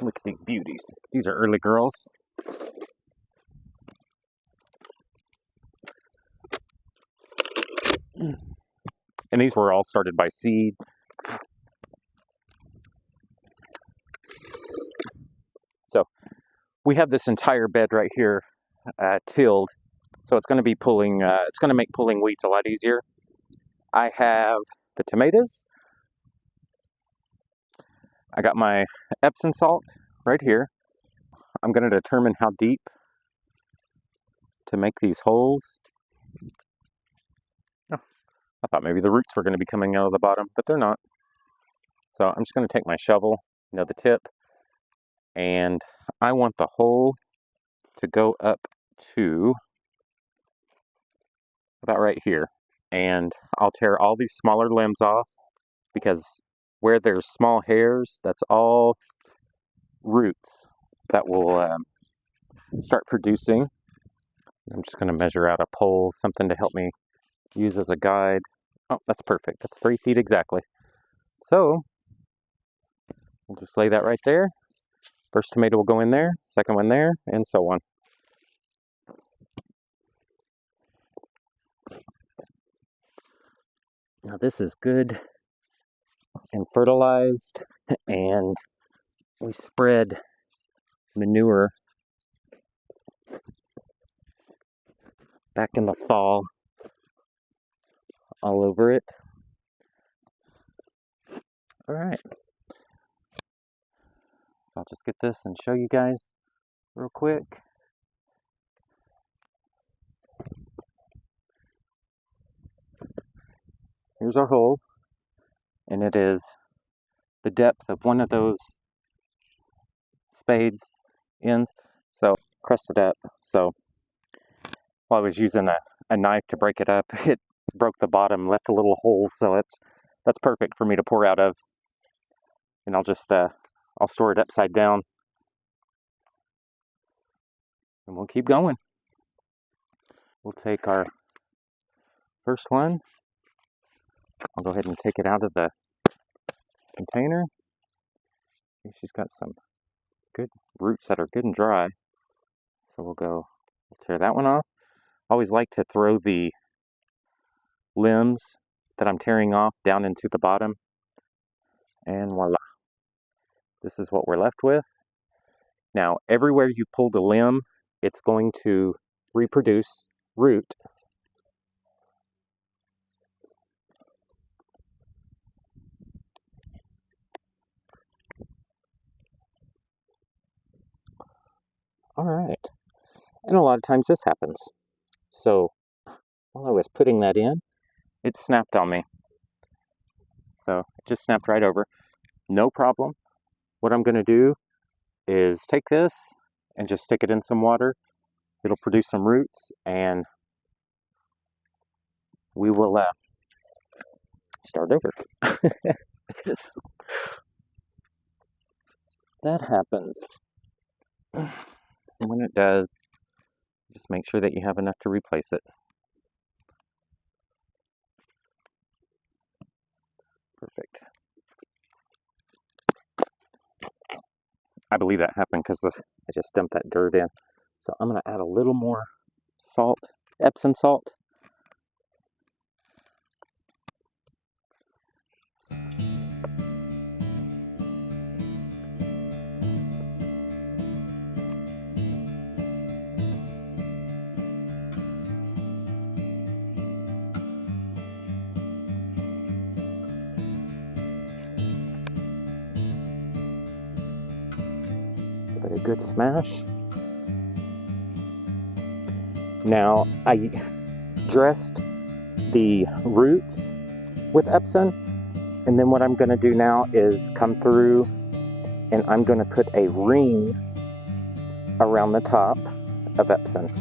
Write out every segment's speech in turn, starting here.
Look at these beauties. These are early girls. And these were all started by seed. So we have this entire bed right here tilled. So it's going to be pulling, it's going to make pulling weeds a lot easier. I have the tomatoes. I got my Epsom salt right here. I'm going to determine how deep to make these holes. Oh, I thought maybe the roots were going to be coming out of the bottom, but they're not. So I'm just going to take my shovel, the tip, and I want the hole to go up to about right here. And I'll tear all these smaller limbs off, because where there's small hairs, that's all roots that will start producing. I'm just going to measure out a pole, something to help me use as a guide. Oh, that's perfect. That's 3 feet exactly. So we'll just lay that right there. First tomato will go in there, second one there, and so on. Now this is good and fertilized, and we spread manure back in the fall all over it. All right. So I'll just get this and show you guys real quick. Here's our hole, and it is the depth of one of those spades ends. So crust it up. So while I was using a knife to break it up, it broke the bottom, left a little hole. So that's perfect for me to pour out of. And I'll just I'll store it upside down, and we'll keep going. We'll take our first one. I'll go ahead and take it out of the container. She's got some good roots that are good and dry. So we'll tear that one off. I always like to throw the limbs that I'm tearing off down into the bottom. And voila. This is what we're left with. Now, everywhere you pull the limb, it's going to reproduce root. All right, and a lot of times this happens. So while I was putting that in, it snapped on me. So it just snapped right over. No problem. What I'm going to do is take this and just stick it in some water. It'll produce some roots, and we will start over. That happens. And when it does, just make sure that you have enough to replace it. Perfect. I believe that happened because I just dumped that dirt in. So I'm going to add a little more salt, Epsom salt. Give it a good smash. Now, I dressed the roots with Epsom, and then what I'm going to do now is come through and I'm going to put a ring around the top of Epsom.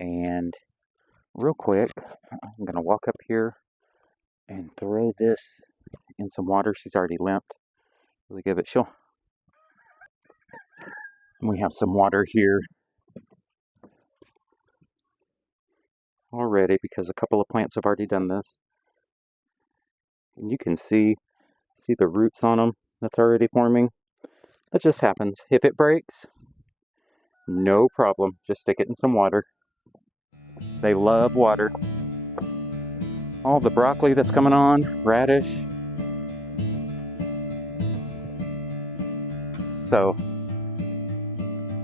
And real quick, I'm going to walk up here and throw this in some water. She's already limped. Really good, but we have some water here already because a couple of plants have already done this. And you can see the roots on them that's already forming. That just happens. If it breaks, no problem. Just stick it in some water. They love water. All the broccoli that's coming on, radish. So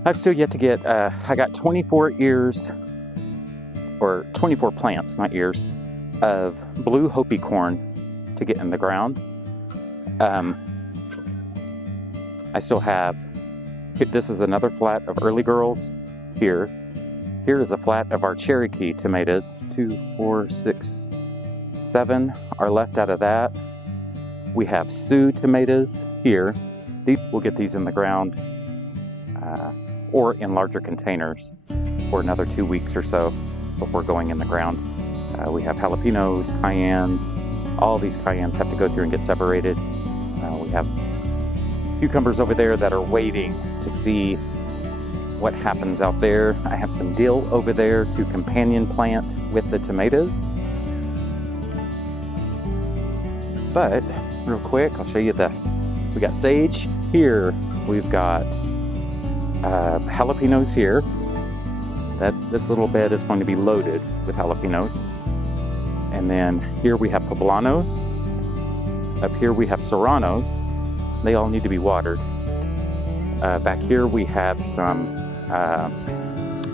I've still yet to get, I got 24 ears, or 24 plants, not ears, of blue Hopi corn to get in the ground. I still have, this is another flat of early girls here. Here is a flat of our Cherokee tomatoes. 2, 4, 6, 7 are left out of that. We have Sioux tomatoes here. We'll get these in the ground or in larger containers for another 2 weeks or so before going in the ground. We have jalapenos, cayennes. All these cayennes have to go through and get separated. We have cucumbers over there that are waiting to see what happens out there. I have some dill over there to companion plant with the tomatoes. But real quick, I'll show you we got sage here. We've got jalapenos here. This little bed is going to be loaded with jalapenos. And then here we have poblanos. Up here we have serranos. They all need to be watered. Back here we have some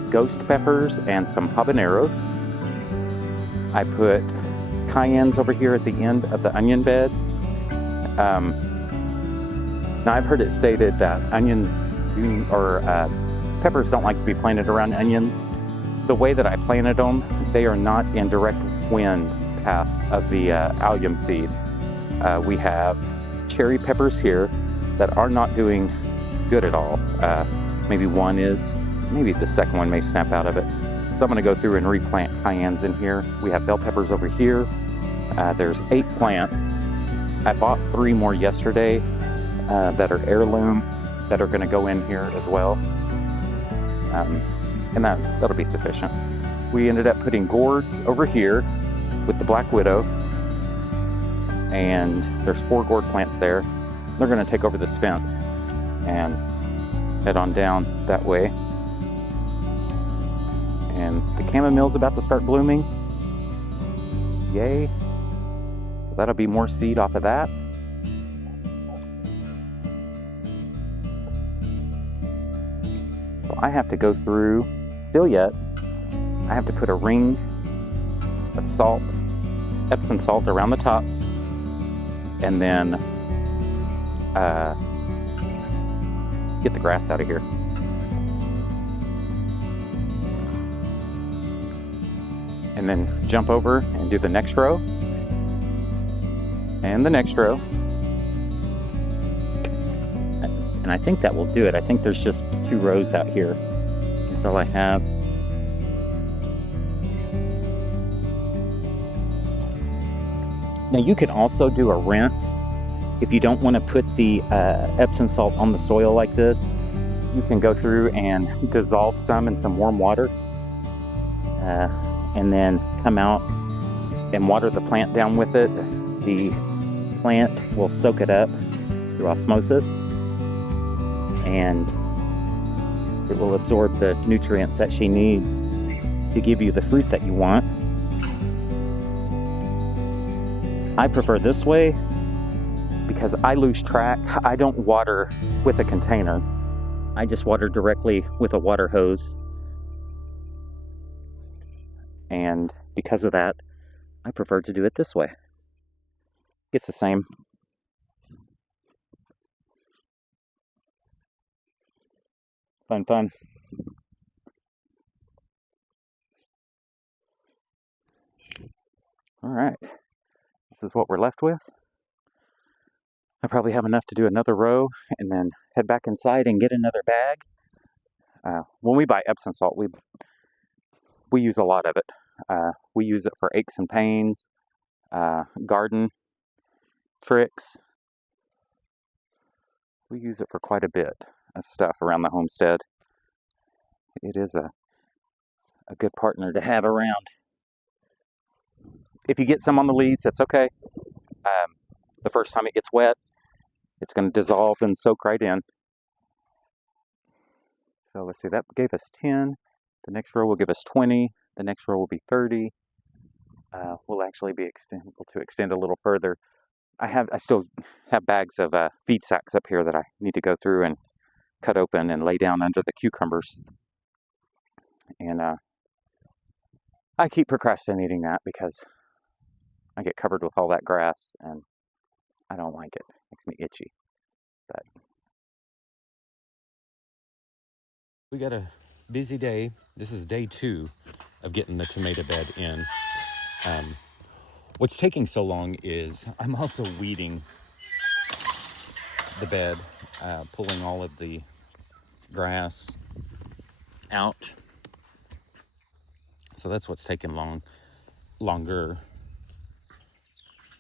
ghost peppers and some habaneros. I put cayennes over here at the end of the onion bed. Now I've heard it stated that peppers don't like to be planted around onions. The way that I planted them, they are not in direct wind path of the allium seed. We have cherry peppers here that are not doing good at all. Maybe one is, maybe the second one may snap out of it. So I'm going to go through and replant cayennes in here. We have bell peppers over here. There's 8 plants. I bought 3 more yesterday that are heirloom that are going to go in here as well. And that'll be sufficient. We ended up putting gourds over here with the black widow. And there's 4 gourd plants there. They're going to take over this fence and head on down that way. And the chamomile's about to start blooming. Yay. So that'll be more seed off of that. So I have to go through, still yet, I have to put a ring of salt, Epsom salt around the tops, and then get the grass out of here. And then jump over and do the next row, and the next row. And I think that will do it. I think there's just 2 rows out here. That's all I have. Now you can also do a rinse. If you don't want to put the Epsom salt on the soil like this, you can go through and dissolve some in some warm water. And then come out and water the plant down with it. The plant will soak it up through osmosis, and it will absorb the nutrients that she needs to give you the fruit that you want. I prefer this way because I lose track. I don't water with a container. I just water directly with a water hose. And because of that, I prefer to do it this way. It's the same. Fun, fun. All right. This is what we're left with. I probably have enough to do another row and then head back inside and get another bag. When we buy Epsom salt, we we use a lot of it. We use it for aches and pains, garden tricks. We use it for quite a bit of stuff around the homestead. It is a good partner to have around. If you get some on the leaves, that's okay. The first time it gets wet, it's going to dissolve and soak right in. So let's see, that gave us 10. The next row will give us 20. The next row will be 30. We'll actually be able to extend a little further. I still have bags of feed sacks up here that I need to go through and cut open and lay down under the cucumbers. And I keep procrastinating that because I get covered with all that grass and I don't like it. It makes me itchy. But we got a busy day. This is day 2 of getting the tomato bed in. What's taking so long is I'm also weeding the bed, pulling all of the grass out. So that's what's taking longer.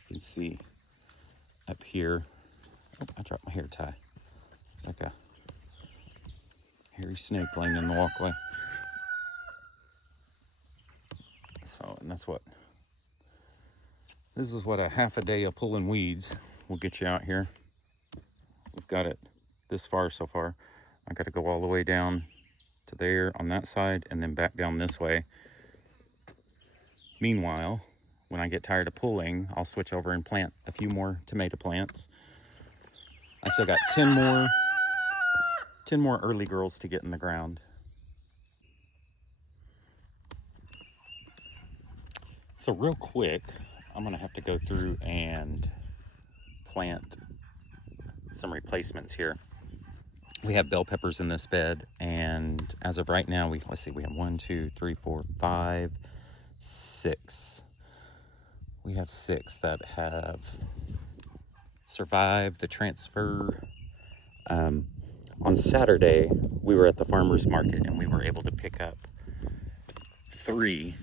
You can see up here. Oh, I dropped my hair tie. It's like a hairy snake laying in the walkway. So, and this is what a half a day of pulling weeds will get you out here. We've got it this far so far. I got to go all the way down to there on that side and then back down this way. Meanwhile, when I get tired of pulling, I'll switch over and plant a few more tomato plants. I still got 10 more early girls to get in the ground. So real quick, I'm gonna have to go through and plant some replacements here. We have bell peppers in this bed, and as of right now, we have 1, 2, 3, 4, 5, 6. We have 6 that have survived the transfer. On Saturday, we were at the farmer's market and we were able to pick up 3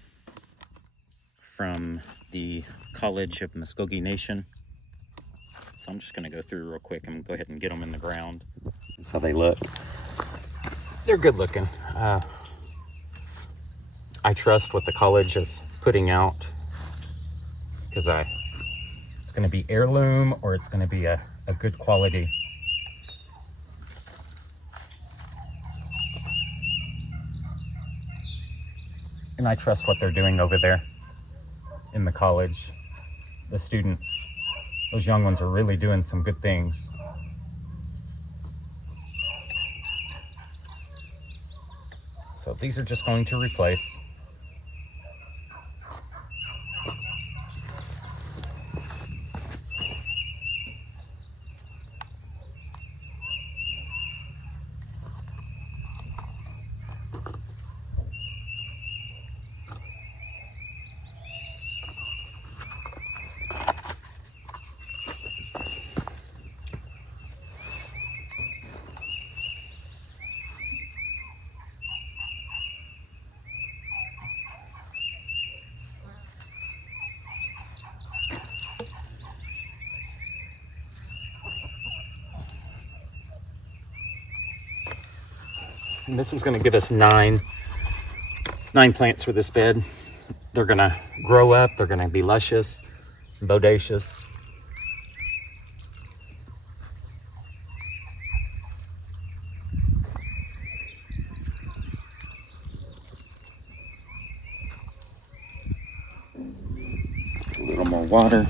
from the College of Muskogee Nation. So I'm just going to go through real quick and go ahead and get them in the ground. That's how they look. They're good looking. I trust what the college is putting out because it's going to be heirloom or it's going to be a good quality. And I trust what they're doing over there in the college. The students, those young ones are really doing some good things. So these are just going to replace. And this is going to give us 9 plants for this bed. They're going to grow up. They're going to be luscious, bodacious. A little more water.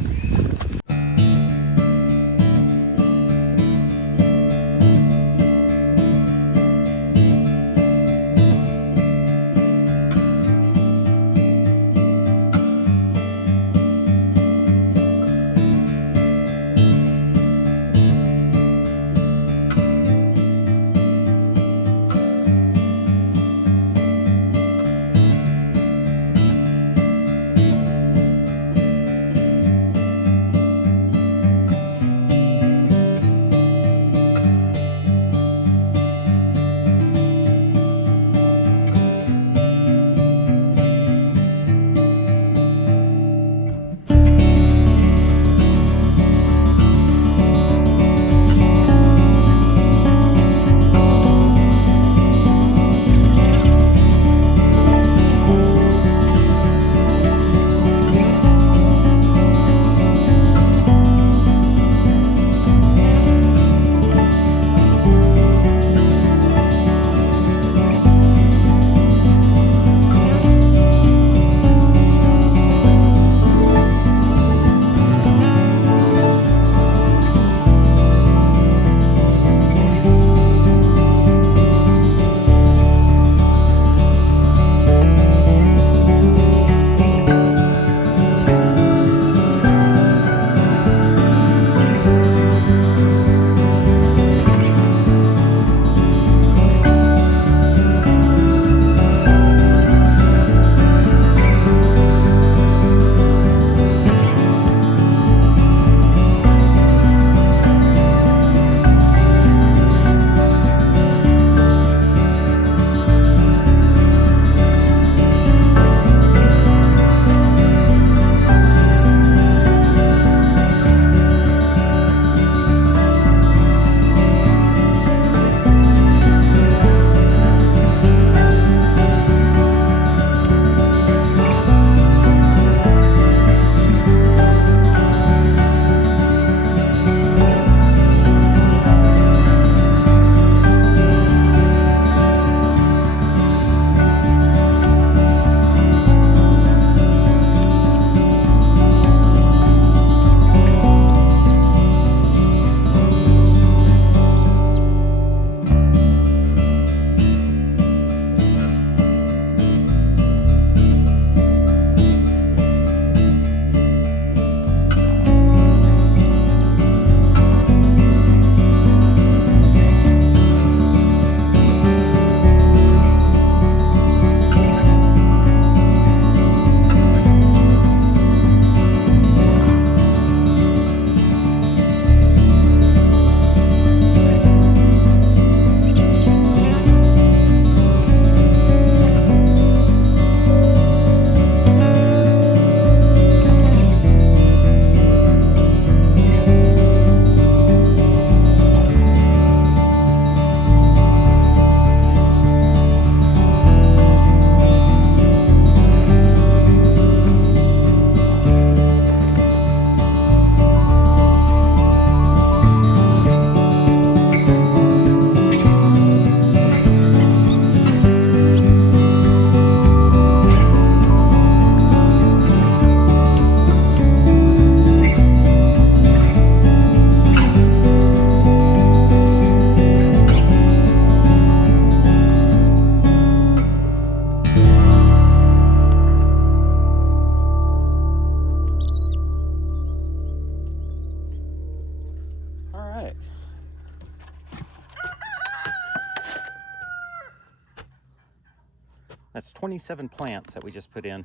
27 plants that we just put in.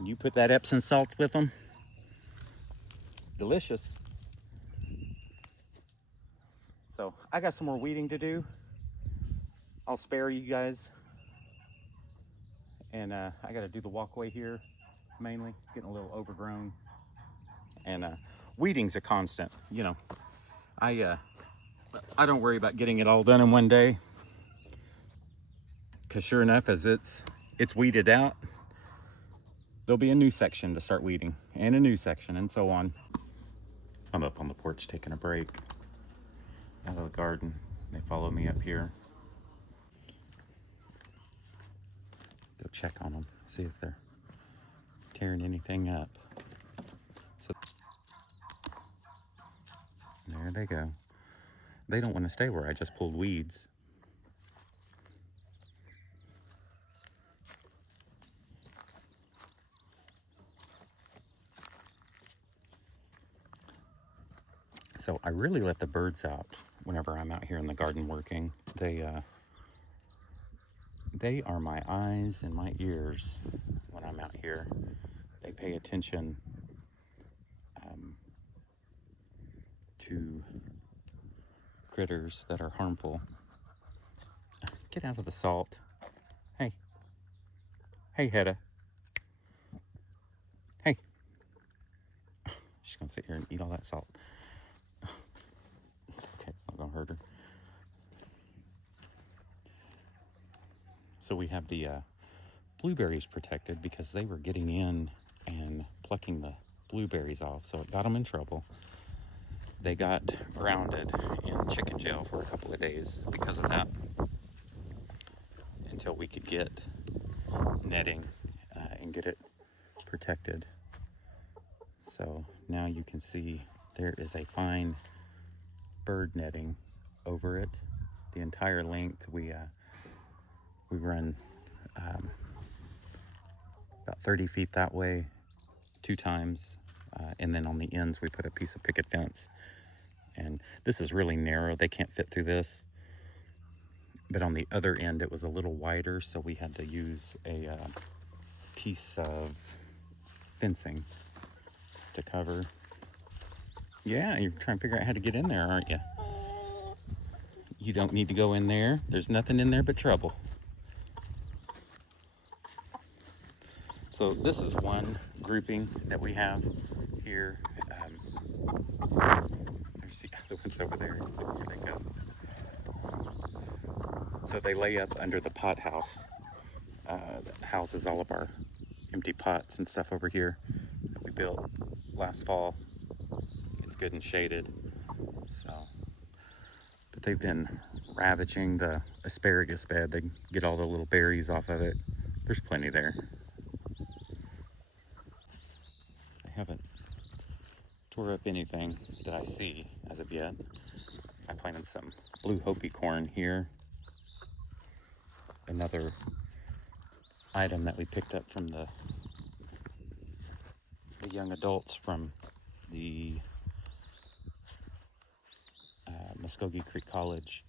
You put that Epsom salt with them. Delicious. So I got some more weeding to do. I'll spare you guys. And I got to do the walkway here mainly. It's getting a little overgrown. And weeding's a constant, you know. I don't worry about getting it all done in one day, because sure enough, as it's weeded out, there'll be a new section to start weeding, and a new section, and so on. I'm up on the porch taking a break out of the garden. They follow me up here. Go check on them, see if they're tearing anything up. So there they go. They don't want to stay where I just pulled weeds. So I really let the birds out whenever I'm out here in the garden working. They are my eyes and my ears when I'm out here. They pay attention to critters that are harmful. Get out of the salt. Hey. Hey, Hedda. Hey. She's gonna sit here and eat all that salt. It's okay, it's not gonna hurt her. So we have the blueberries protected because they were getting in and plucking the blueberries off, so it got them in trouble. They got grounded in chicken jail for a couple of days because of that, until we could get netting and get it protected. So now you can see there is a fine bird netting over it. The entire length, we run about 30 feet that way 2 times, and then on the ends we put a piece of picket fence. And this is really narrow, they can't fit through this. But on the other end it was a little wider, so we had to use a piece of fencing to cover. Yeah, you're trying to figure out how to get in there, aren't you? You don't need to go in there. There's nothing in there but trouble. So this is one grouping that we have here. There's the other ones over there. Where they go. So they lay up under the pot house that houses all of our empty pots and stuff over here that we built last fall. It's good and shaded. So, but they've been ravaging the asparagus bed. They get all the little berries off of it. There's plenty there. I haven't tore up anything that I see as of yet. I planted some blue Hopi corn here. Another item that we picked up from the young adults from the Muskogee Creek College.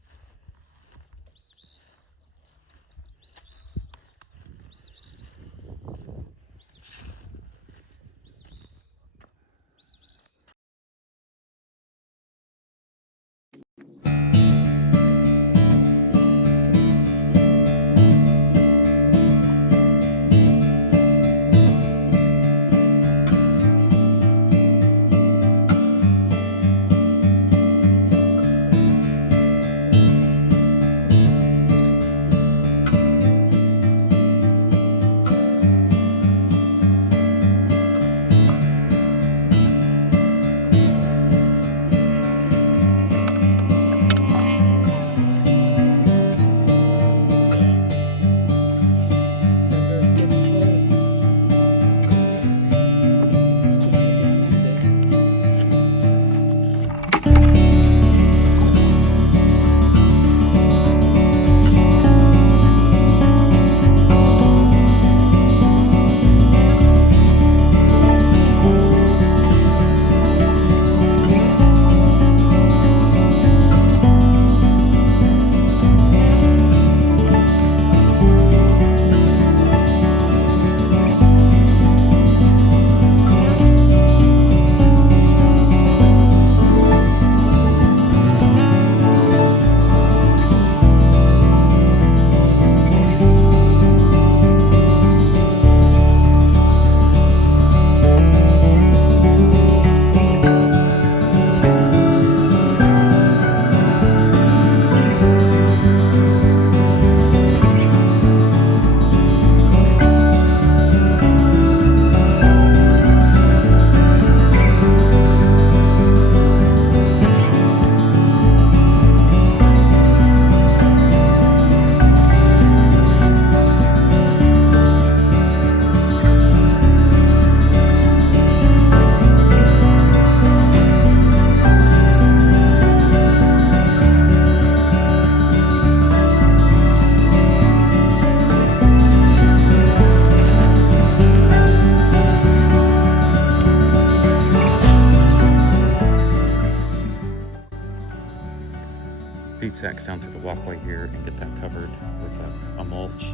sacks down to the walkway here and get that covered with a mulch,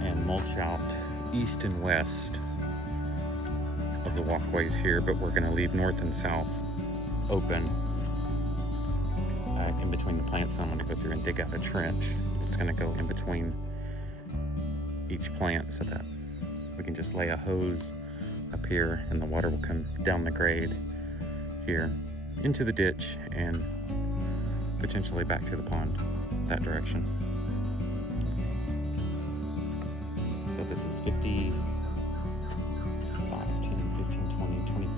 and mulch out east and west of the walkways here, but we're going to leave north and south open in between the plants. And I'm going to go through and dig out a trench that's going to go in between each plant so that we can just lay a hose up here and the water will come down the grade here into the ditch and potentially back to the pond that direction. So this is 50, 5, 10, 15, 20, 25.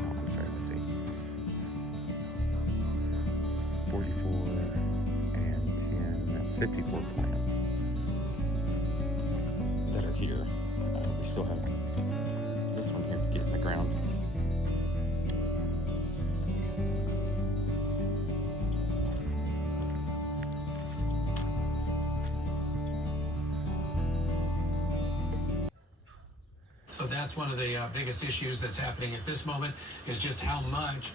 Oh, I'm sorry, let's see. 44 and 10, that's 54 plants that are here. We still have this one here to get in the ground. So that's one of the biggest issues that's happening at this moment, is just how much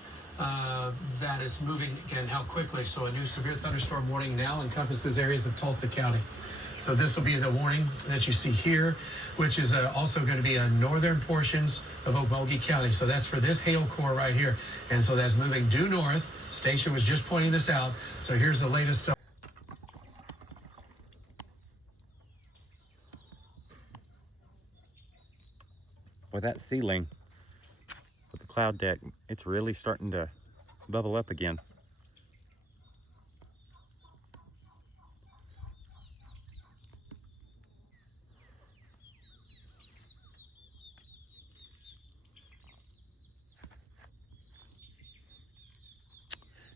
that is moving and how quickly. So a new severe thunderstorm warning now encompasses areas of Tulsa County. So this will be the warning that you see here, which is also going to be on northern portions of Okmulgee County. So that's for this hail core right here. And so that's moving due north. Station was just pointing this out. So here's the latest. Well, that ceiling with the cloud deck, it's really starting to bubble up again.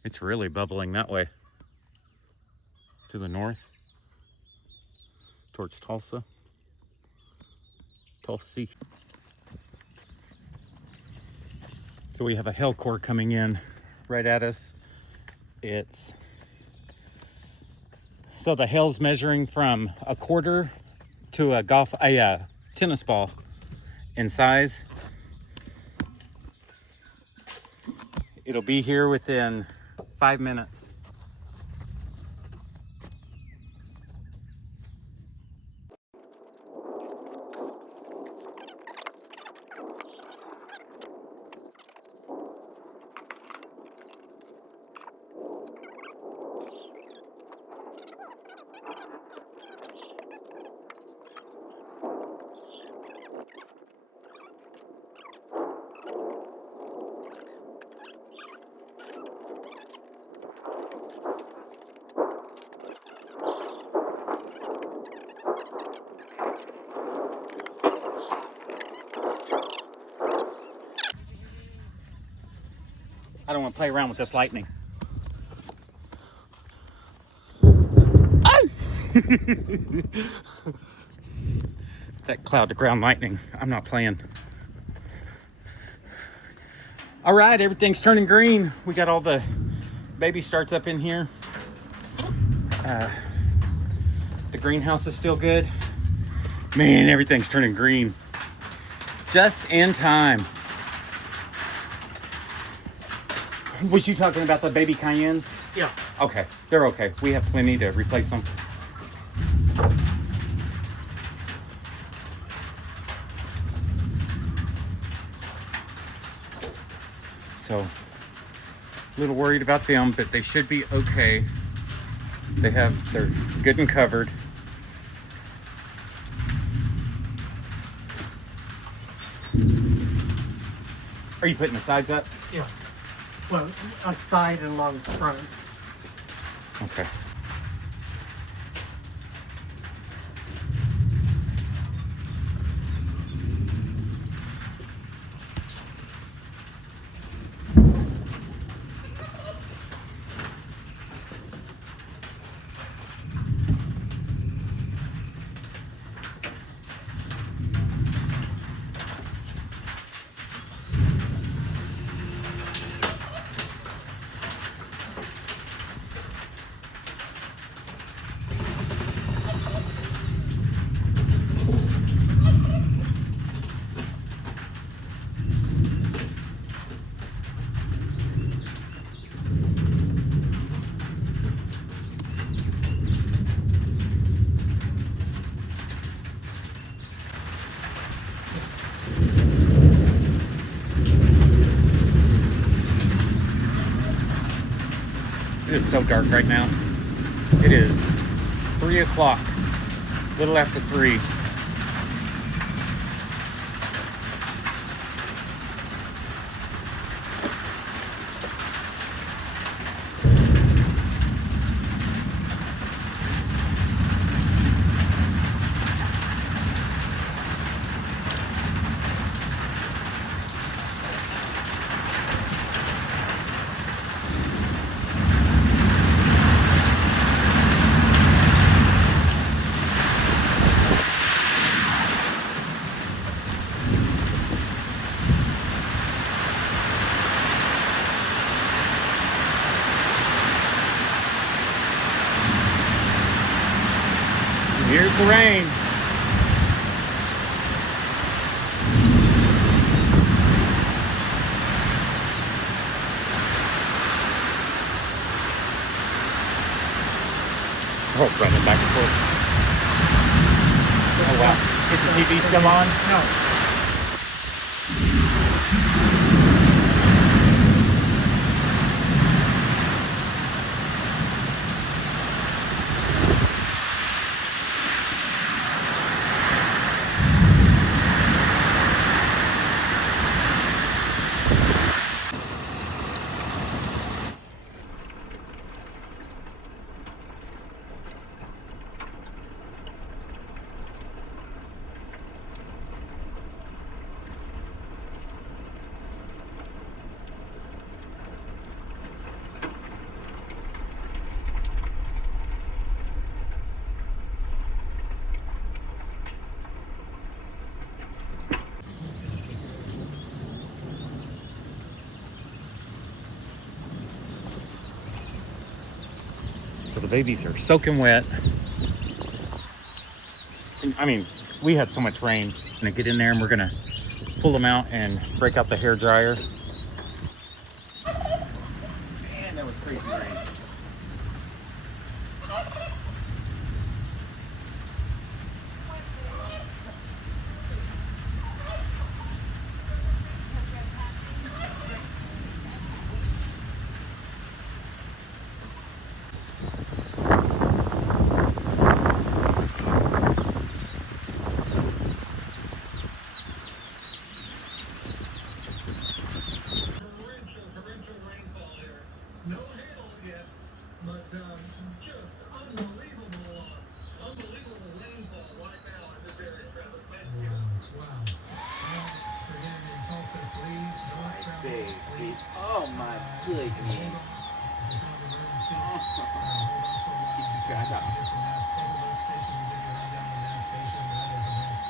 It's really bubbling that way to the north towards Tulsa. Tulsa. So we have a hail core coming in right at us. So the hail's measuring from a quarter to a tennis ball in size. It'll be here within 5 minutes. I don't want to play around with this lightning. Oh! That cloud to ground lightning. I'm not playing. All right, everything's turning green. We got all the baby starts up in here. The greenhouse is still good. Man, everything's turning green. Just in time. Was you talking about the baby cayennes? Yeah. Okay, they're okay. We have plenty to replace them. So, a little worried about them, but they should be okay. They're good and covered. Are you putting the sides up? Yeah. Well, a side and along the front. Okay. just so dark right now. It is 3 o'clock, little after 3. Here's the rain. Oh, running back and forth. Oh wow. Is the TV still on? No. So the babies are soaking wet. I mean, we had so much rain. I'm gonna get in there and we're gonna pull them out and break out the hair dryer. Man, that was crazy rain. No hail yet, but just unbelievable rainfall right now in this area, Travis. Wow. Well, so again, in Tulsa, please don't travel. Baby. Oh my goodness. Hold on. If it's not an emergency, Oh. hold on for a while. Get your drive out. Get the mass, take a look station, we'll give you a rundown on the mass station, but that is a mess.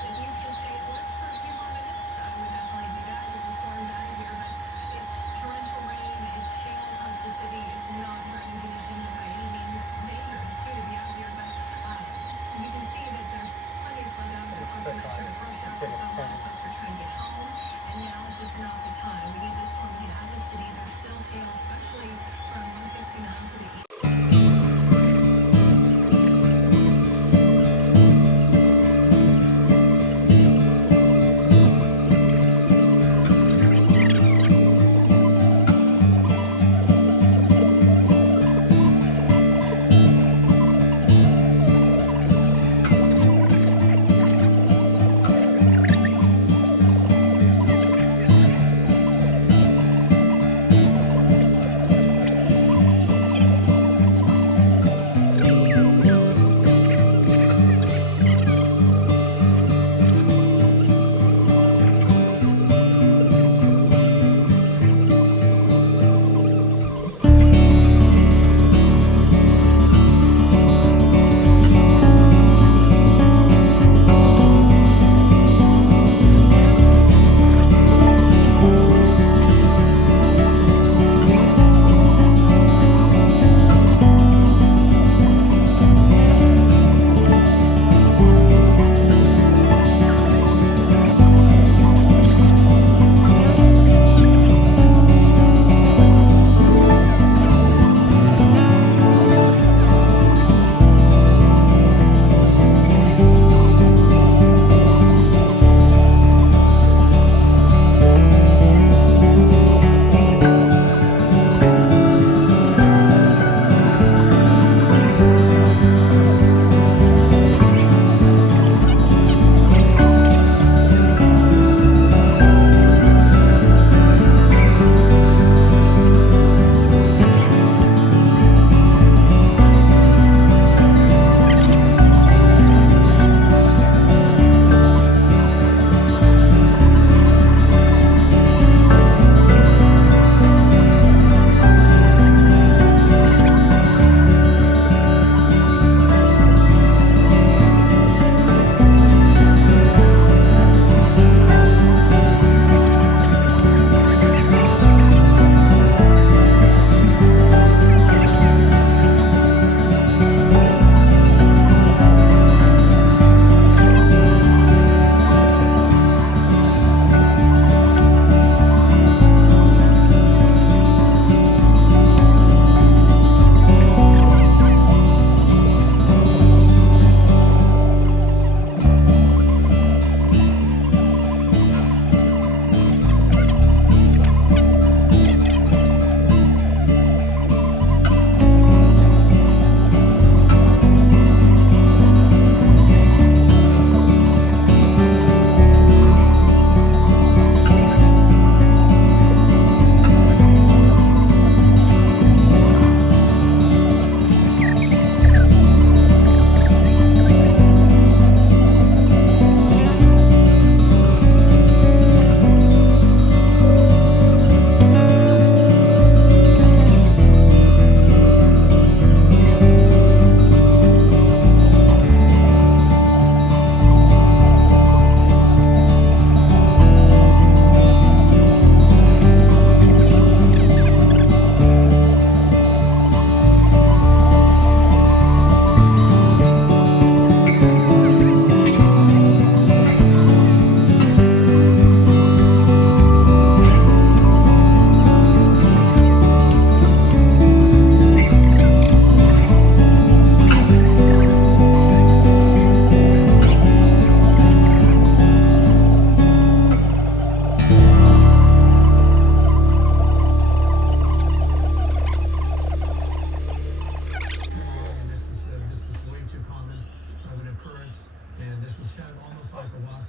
If you can stay alert for a few more minutes, I would definitely do that with the storms out of here. But it's torrential rain, it's hail across the city. It's not threatening conditions by any means. Dangerous too to be out here, but you can see that there's plenty of slowdowns. Folks are not sure to rush out. There's not a lot of folks are trying to get home, and now is just not the time. We need this storm to get out of the city. There's still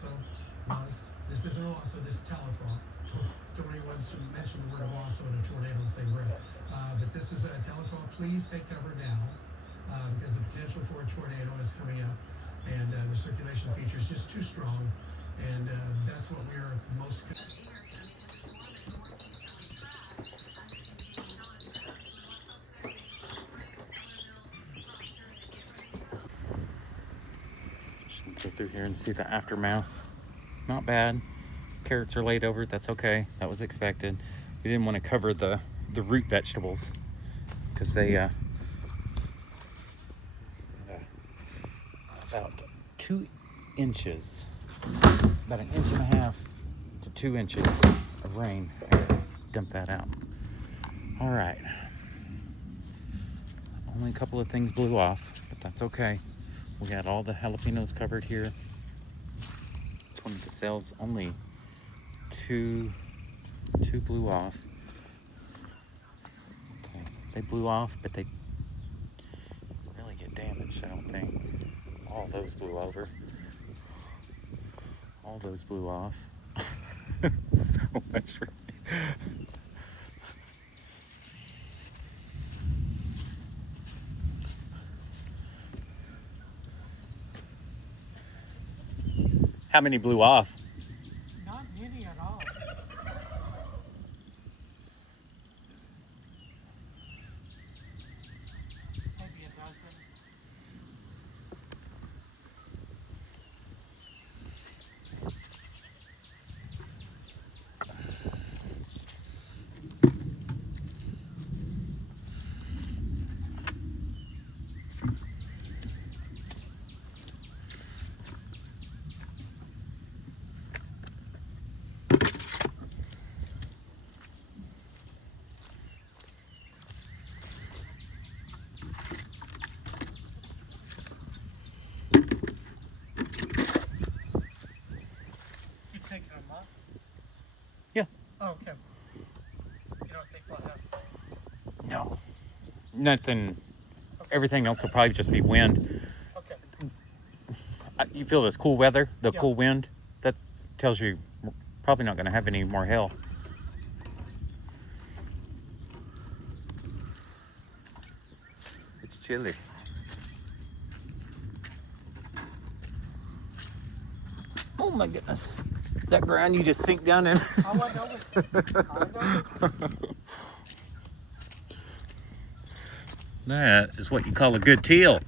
Owasso, Buzz. This isn't Owasso, this is Tahlequah. Don't anyone mention the word Owasso in a tornado in the same breath. But this is Tahlequah. Please stay covered now because the potential for a tornado is coming up, and the circulation feature is just too strong, and that's what we're most. Just gonna go through here and see the aftermath. Not bad. Carrots are laid over. That's okay. That was expected. We didn't want to cover the root vegetables because they about 2 inches, about 1.5 inches to 2 inches of rain. Dump that out. All right. Only a couple of things blew off, but that's okay. We got all the jalapenos covered here. 20 of the cells, only two blew off. Okay, they blew off, but they didn't really get damaged, I don't think. All those blew over. All those blew off. So much rain. How many blew off? Not many at all. Maybe a dozen. You taking them off? Yeah. Oh, okay. You don't think we'll have? No. Nothing. Everything else will probably just be wind. Okay. You feel this cool weather, the Yeah. cool wind? That tells you we're probably not going to have any more hail. It's chilly. Oh my goodness. That ground you just sink down in. I know. That is what you call a good teal.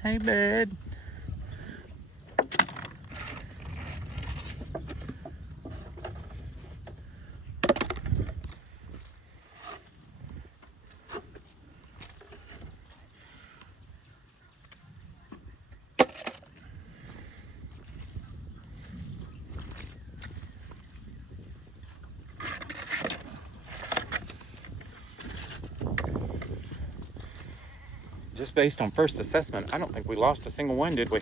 Hey, bud. Just based on first assessment, I don't think we lost a single one, did we?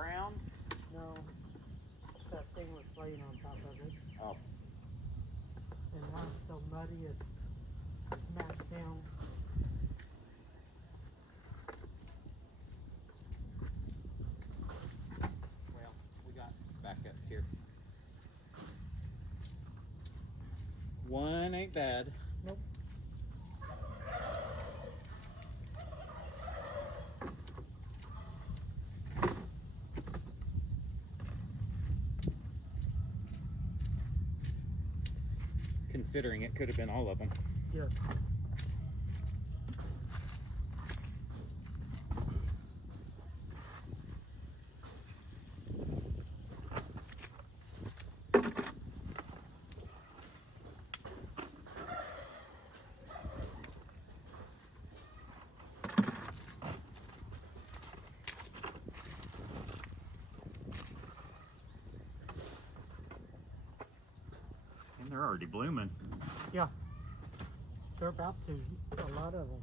ground? No. That thing was laying on top of it. Oh. And now it's so muddy it's smashed down. Well, we got backups here. One ain't bad. Nope. Considering it could have been all of them. Yes. And they're already blooming. Yeah. They're about to. A lot of them.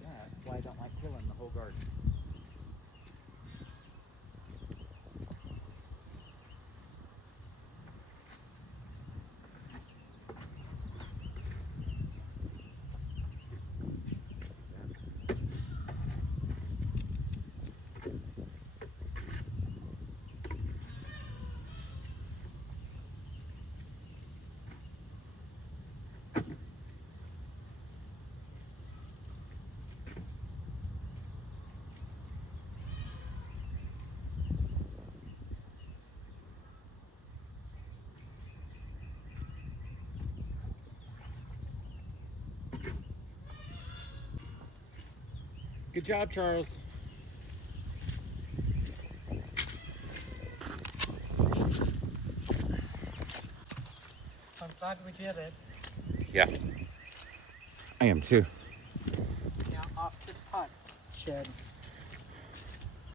Yeah, that's why I don't like killing the whole garden. Good job, Charles. I'm glad we did it. Yeah. I am too. Now off to the pot shed.